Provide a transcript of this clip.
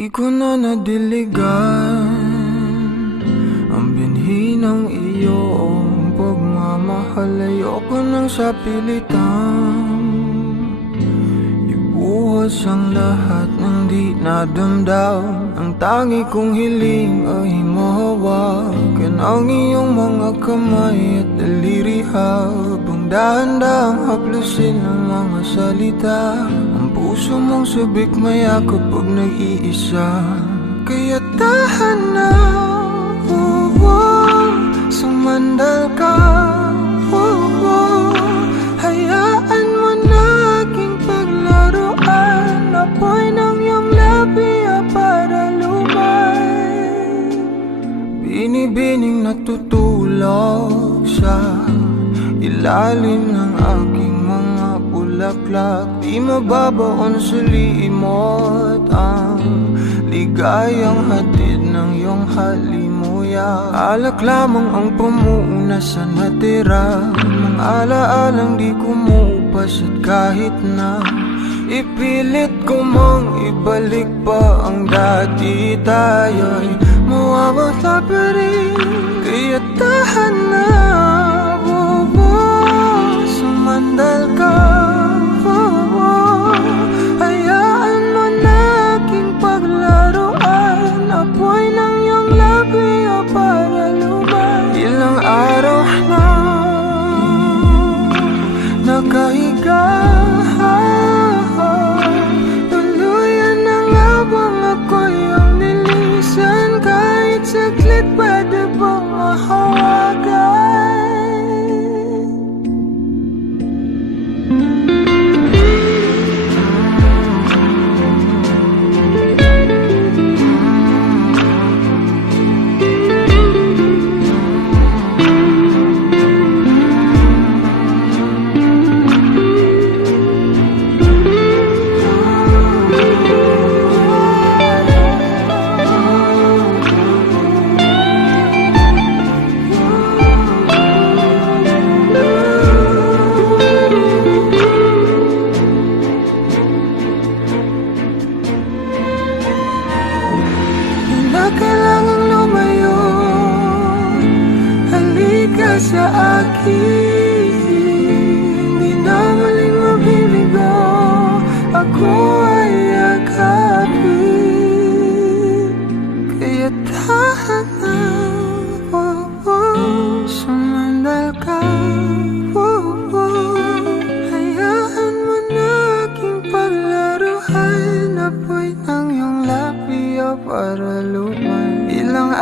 Di ko na nadiligan ang binhi ng iyong pagmamahal. Ayoko nang sa pilitan ibuhos ang lahat ng di nadamdam. Ang tangi kong hiling ay mahawakan ang iyong mga kamay at daliri, habang dahan-dahang haplusin ang mga salita. Ang puso mong sabik mayakap pag nag-iisa, kaya tahan na, sumandal ka, hayaan mo na aking paglaruan. Apoy ng iyong labi para lumay, binibining natutulog sa ilalim ng aking mga bulaklak. Di mababaon sa limot ang ligayang hatid ng iyong halimuyak. Alak lamang ang pamuuna sa natira, mga alaalang di kumupas. At kahit na ipilit ko mang ibalik pa ang dati, tayo'y mawawala pa rin. Kaya tahan na, sumandal ka, hayaan mo na aking paglaruan. Apoy ng iyong labi para lumay. Ilang araw na nakahiga, tuluyan na nga bang ako'y ang nilisan? Kahit saglit pwede bang mahawagan? Kailangang lumayo, halika sa akin. Di na muling mabibigo, ako ay yakapin. Kaya tahan na, sumandal ka, hayaan mo na aking paglaruan. Apoy ng iyong labi para lumay. Ilang